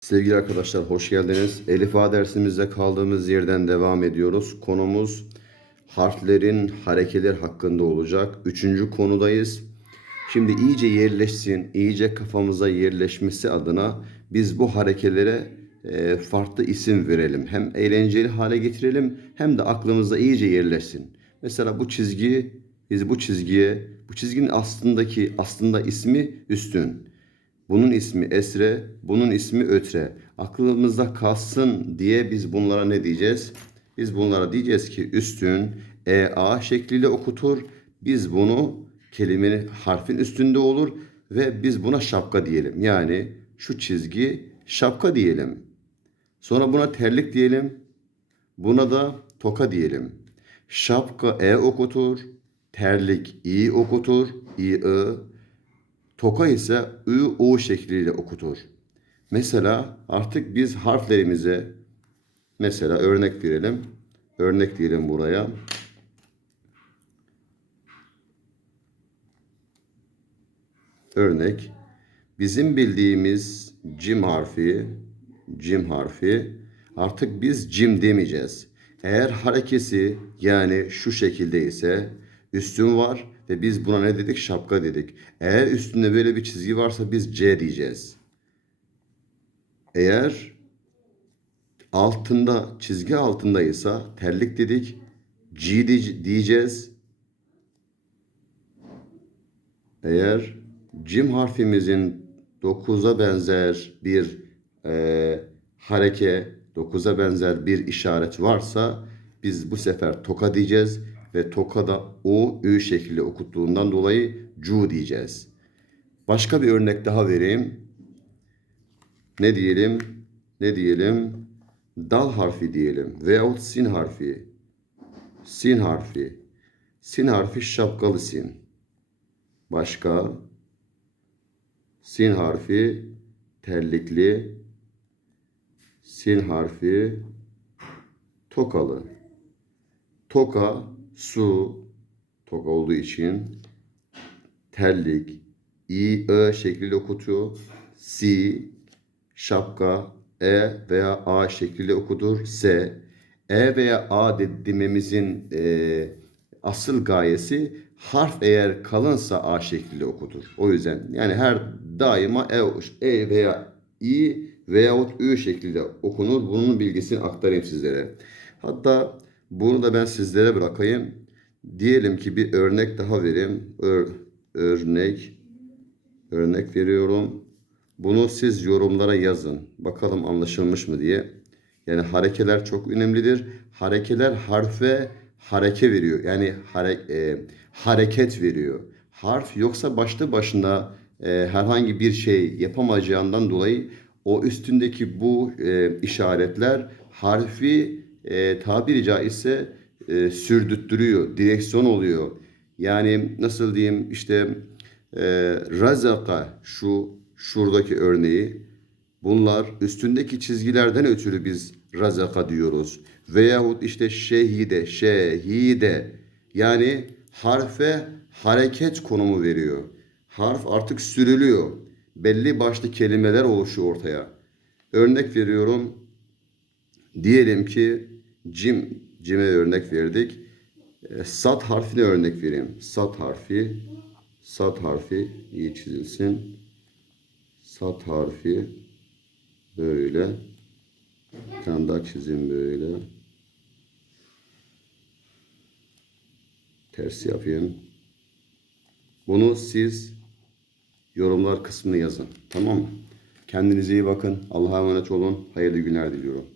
Sevgili arkadaşlar hoş geldiniz. Elif A dersimizde kaldığımız yerden devam ediyoruz. Konumuz harflerin harekeler hakkında olacak. Üçüncü konudayız. Şimdi iyice yerleşsin, iyice kafamıza yerleşmesi adına biz bu harekelere e, farklı isim verelim. Hem eğlenceli hale getirelim hem de aklımızda iyice yerleşsin. Mesela bu çizgi, biz bu çizgiye, bu çizginin aslındaki aslında ismi üstün. Bunun ismi esre, bunun ismi ötre. Aklımızda kalsın diye biz bunlara ne diyeceğiz? Biz bunlara diyeceğiz ki üstün EA şekliyle okutur. Biz bunu kelimenin harfin üstünde olur ve biz buna şapka diyelim. Yani şu çizgi şapka diyelim. Sonra buna terlik diyelim. Buna da toka diyelim. Şapka E okutur. Terlik İ okutur. İ, I. Toka ise Ü, U şekliyle okutur. Mesela artık biz harflerimize mesela örnek verelim. Örnek diyelim buraya. Örnek. Bizim bildiğimiz cim harfi, cim harfi artık biz cim demeyeceğiz. Eğer harekesi yani şu şekilde ise üstün var ve biz buna ne dedik? Şapka dedik. Eğer üstünde böyle bir çizgi varsa biz C diyeceğiz. Eğer altında çizgi altındaysa terlik dedik. G diye- diyeceğiz. Eğer cim harfimizin 9'a benzer bir e, hareke, 9'a benzer bir işaret varsa biz bu sefer toka diyeceğiz ve tokada o ü şekilde okuttuğundan dolayı cu diyeceğiz. Başka bir örnek daha vereyim. Ne diyelim? Ne diyelim? Dal harfi diyelim veyahut sin harfi. Sin harfi. Sin harfi şapkalı sin. Başka? Sin harfi terlikli. Sin harfi tokalı. Toka su toka olduğu için terlik i ö şekliyle okutuyor. Si şapka e veya a şekliyle okutur. S e veya a de- dememizin e, asıl gayesi harf eğer kalınsa a şekliyle okutur. O yüzden yani her daima e, e veya i veyahut ü şekliyle okunur. Bunun bilgisini aktarayım sizlere. Hatta bunu da ben sizlere bırakayım. Diyelim ki bir örnek daha vereyim. Ör- örnek örnek veriyorum. Bunu siz yorumlara yazın. Bakalım anlaşılmış mı diye. Yani harekeler çok önemlidir. Harekeler harfe hareke veriyor. Yani hare, e, hareket veriyor. Harf yoksa başlı başına e, herhangi bir şey yapamayacağından dolayı o üstündeki bu e, işaretler harfi e, tabiri caizse e, sürdürtürüyor, direksiyon oluyor. Yani nasıl diyeyim işte e, razaka şu şuradaki örneği bunlar üstündeki çizgilerden ötürü biz razaka diyoruz. Veyahut işte şehide, şehide yani harfe hareket konumu veriyor. Harf artık sürülüyor. Belli başlı kelimeler oluşuyor ortaya. Örnek veriyorum. Diyelim ki cim, cime örnek verdik. E, sat harfine örnek vereyim. Sat harfi, sat harfi iyi çizilsin. Sat harfi böyle. Bir tane daha çizeyim böyle. Ters yapayım. Bunu siz yorumlar kısmına yazın. Tamam mı? Kendinize iyi bakın. Allah'a emanet olun. Hayırlı günler diliyorum.